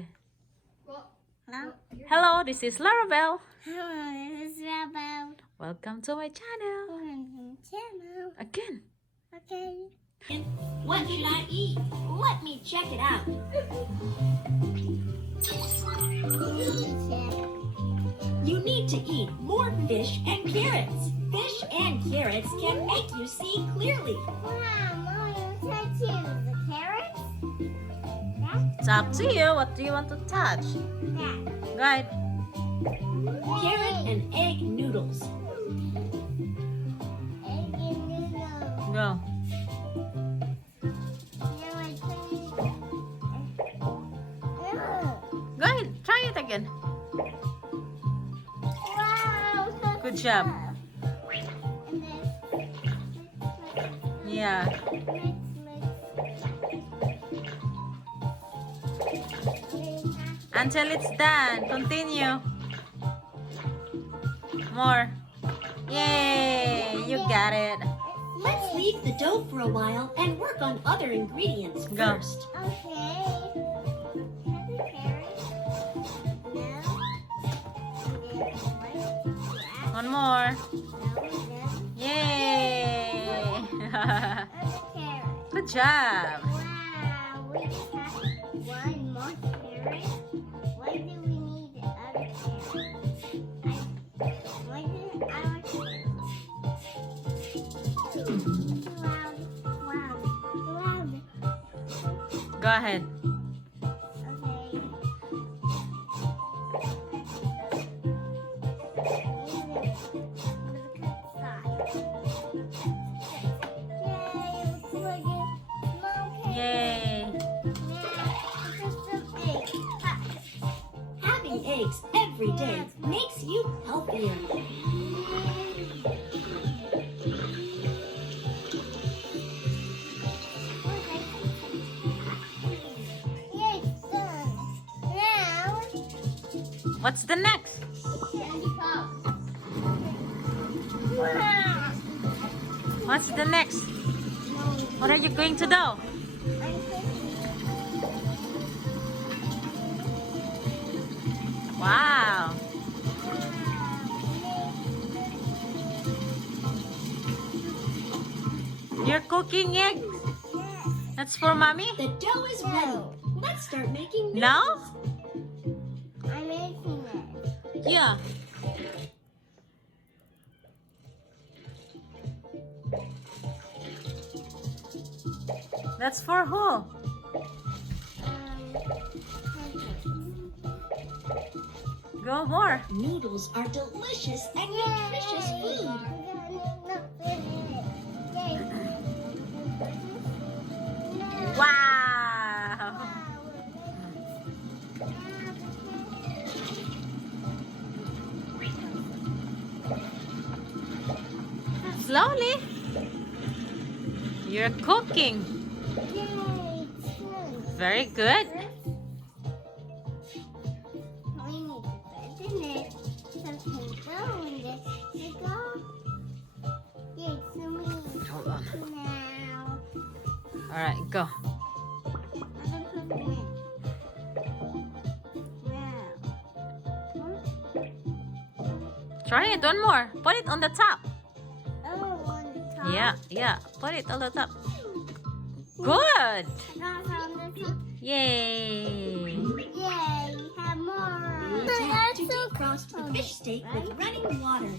Huh? Hello, this is Larabelle. Hello, this is Rabel. Welcome to my channel. Channel. Again. Okay. What should I eat? Let me check it out. You need to eat more fish and carrots. Fish and carrots can make you see clearly. Wow, Mom, you touch you. The carrots? It's up to you. What do you want to touch? That. Go ahead. Carrot and egg noodles. Egg and noodles. Go. Now I try Go ahead. Try it again. Wow. Good job. And then, Yeah. mix. Until it's done. Continue. More. Yay! You got it. Let's leave the dough for a while and work on other ingredients Go. first. Okay. Have the carrots. No. And then One more. no. Yay! Other carrot. Good job. Wow, we just have one more carrot. Why do we need the other carrot? Why did our carrot? Loud. Go ahead. Okay. Yay! Having eggs every day makes you healthier. What's the next? What's the next? What are you going to do? Wow! You're cooking eggs? That's for mommy? The dough is ready. Let's start making noodles. No? I'm making it. Yeah. That's for who? Go more. Noodles are delicious and nutritious food. Wow! Slowly. You're cooking. Very good. We need to bend it so it can go in this. You go. Yeah, it's me. Hold on. Now. All right, go. I'm gonna put it in. Wow. Try it one more. Put it on the top. Oh, on the top. Yeah. Put it on the top. Good. Not on the top. Yay. Yay, we have more. It's time to defrost the fish steak with running water.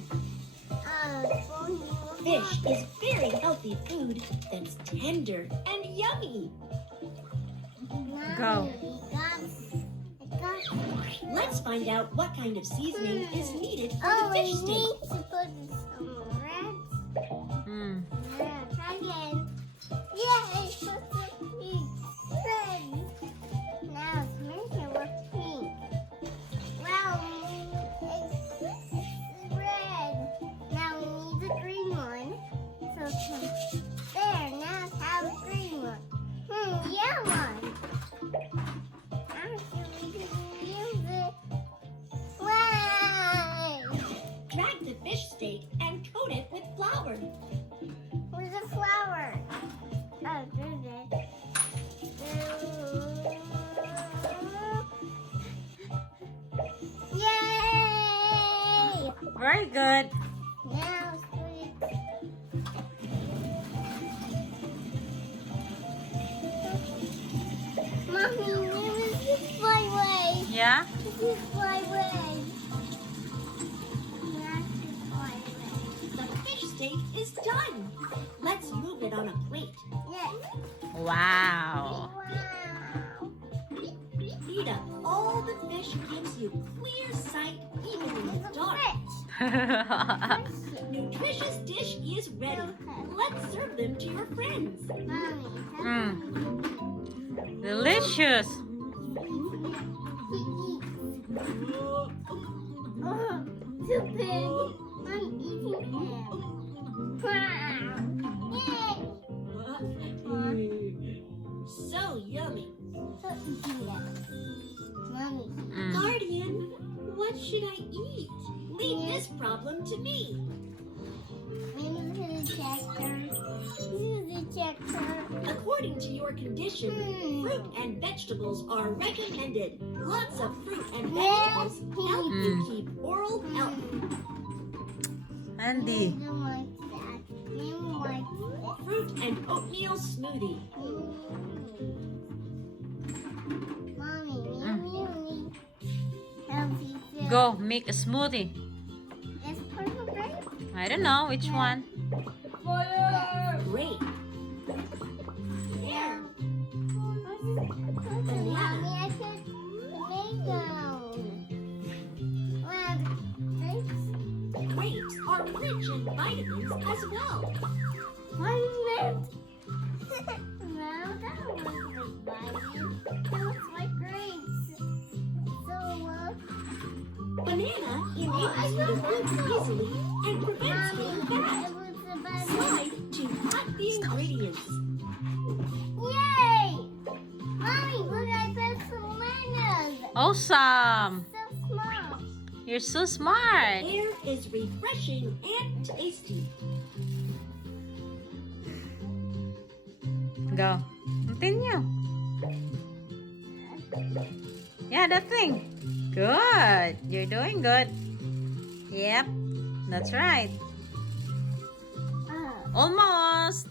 Fish is very healthy food that's tender and yummy. Go. Let's find out what kind of seasoning is needed for Oh, the we fish steak. need to put some red. Hmm. Yeah, try again. Yay, put some pink. Red. Now it's making it look pink. Wow, it's red. Now we need the green one. So there, now it's have a green one. Yellow one. Actually, we can use it. Wow. Drag the fish steak and coat it Very good. Now sweet. Mommy, where is this flyway? Yeah? This is flyway. That's the flyway. The fish steak is done. Let's move it on a plate. Yes. Wow. Wow. Eat up all the fish gives you clear sight even in the It's a dark. fish. Nutritious dish is ready. Let's serve them to your friends. Mommy, Delicious. he eats. Oh, too big. I'm eating him. Wow. Yay. So yummy. So eating them. Mommy. Guardian, what should I eat? Leave this problem to me. Maybe this is a tractor. This is a tractor. According to your condition, fruit and vegetables are recommended. Lots of fruit and vegetables help you keep oral health. Andy. Maybe like that. Maybe like this. Fruit and oatmeal smoothie. Mommy, maybe healthy food. Go make a smoothie. Is purple grape? I don't know which one. Great. Yeah. Banana. Mommy, I put tomato. Well, grapes. Grapes are rich in vitamins as well. One minute. Well, that was like vitamin. It looks like grapes. So, Banana enables you to move easily and prevents Mommy, getting it fat. was a banana. Slide to cut the ingredients. Yay! Mommy, look, I put bananas. Awesome. So small. You're so smart. Air is refreshing and tasty. Go. Continue. Yeah, that thing. Good. You're doing good. Yep. That's right. Almost.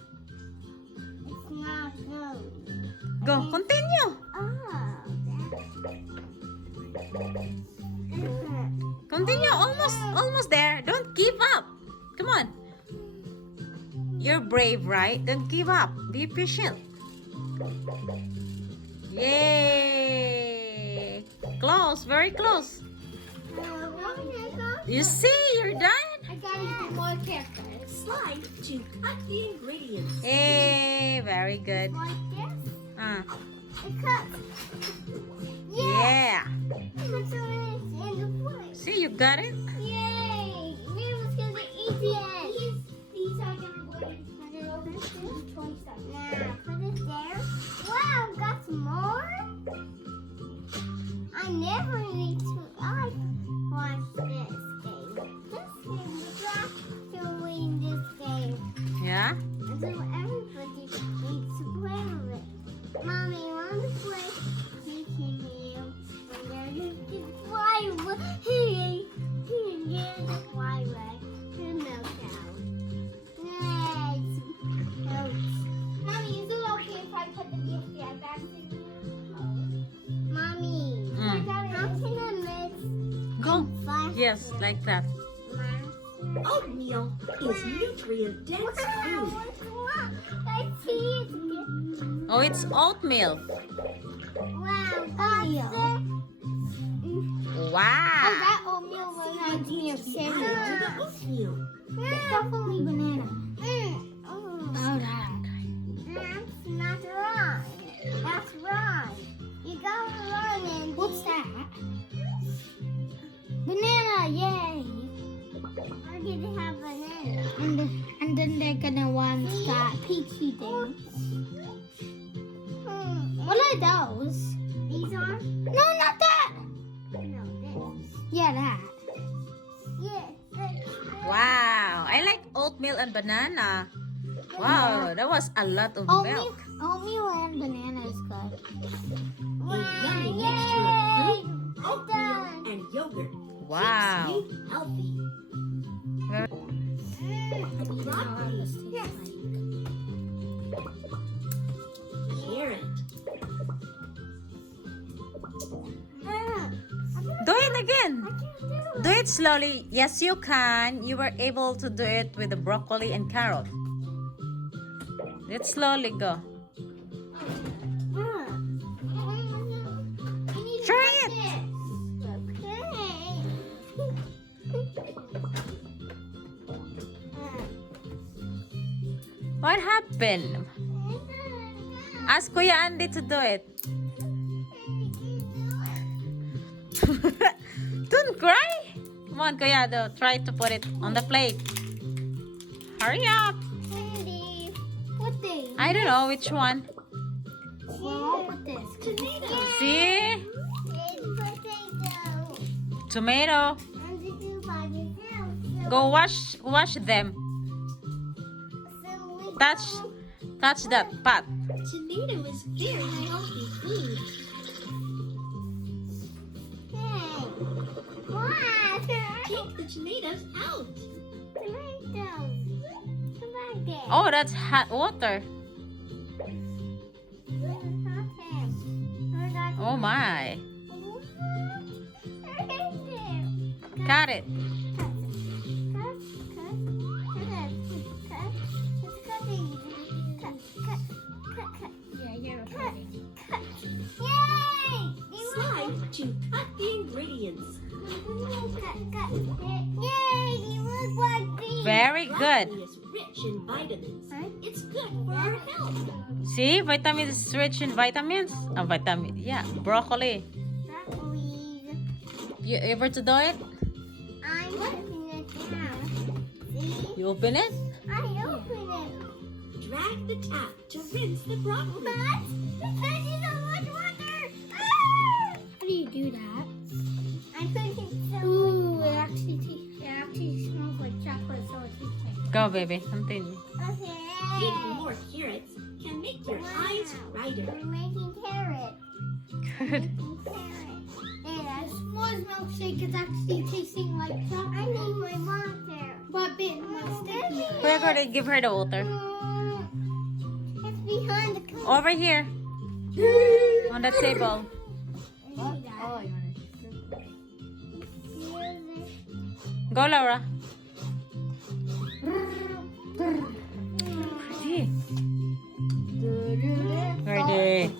It's not good. Go. Continue. Continue. Almost there. Don't give up. Come on. You're brave, right? Don't give up. Be patient. Yay! Close. Very close. You see, you're done. I gotta get more characters. Slide to cut the ingredients. Hey, very good. Like this. Uh, It cuts. yeah. Put some in the plate. See, you got it. Yay! Mama's gonna eat it. These are gonna go in the over to 20 seconds. Now, put it there. Wow, got some more? I never need to. I watch this game. This game is actually this game. Yeah. And so everybody needs to play with it. Mommy, you want to play? Teaching you. And there's the flyway. Here's the flyway. The meltdown. Nice. Mommy, is it okay if I put the BFDI back in here? Mommy, how can I mix Go. flash? Yes, like that. Oatmeal is nutrient-dense food. I see it. Oh, it's oatmeal. Wow, that's Wow. that oatmeal reminds me of Added to the cereal. oatmeal. Definitely banana. Oh, that's not wrong. That's wrong. You got it wrong, Andy. What's that? Banana, yay! We're gonna have banana. And then they're gonna want that peachy thing. What are those? These are? No, not that! No, this. Yeah, that. Yeah. Wow. I like oatmeal and banana. Wow, that was a lot of milk. Oatmeal and banana is good. A yummy mixture of fruit, oatmeal, and yogurt. Wow. Keeps you healthy. Carrot. Do it again. Do it slowly. Yes, you can. You were able to do it with the broccoli and carrot. Let's slowly go. Try it. What happened? Ask Kuya Andy to do it. Don't cry. Come on, Kuya. Try to put it on the plate. Hurry up. What this? I don't know which one. Well, what this? Tomato. See? Potato. Tomato. And to do by yourself. Go wash them. So we Touch that pot. Tomato is very healthy food. Hey. What? Take the tomatoes out. Tomatoes. Tomato. Oh, that's hot water. Oh my. Got it. Slide to cut the ingredients. Very good. Broccoli is rich in vitamins. It's good for our health. See, vitamins is rich in vitamins. Yeah, broccoli. You ever to do it? I'm opening it now. See? You open it? I open it. Drag the tap to rinse the broccoli. But because you don't want water. Ah! How do you do that? I put it so. Ooh, it actually smells like chocolate, so it tastes like. Go, baby. Continue. Okay. Eating more carrots can make your eyes brighter. We're making carrot. Good. Carrot. And a s'mores milkshake is actually tasting like chocolate. I need my water. But a bit more sticky. We're going to give her the water. It's behind the counter. Over here. On the table. Go, Laura. Pretty. Ready.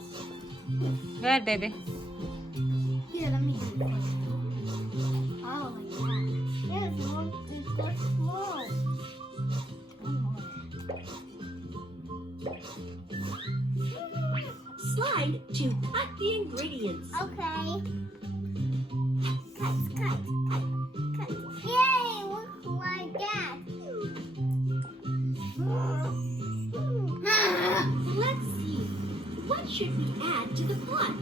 Go ahead, baby. Here, let me do it. Oh, like that. Yes, look, it's so small. Slide to cut the ingredients. Okay. Cut. Yay, look like that. Let's see. What should we add to the pot?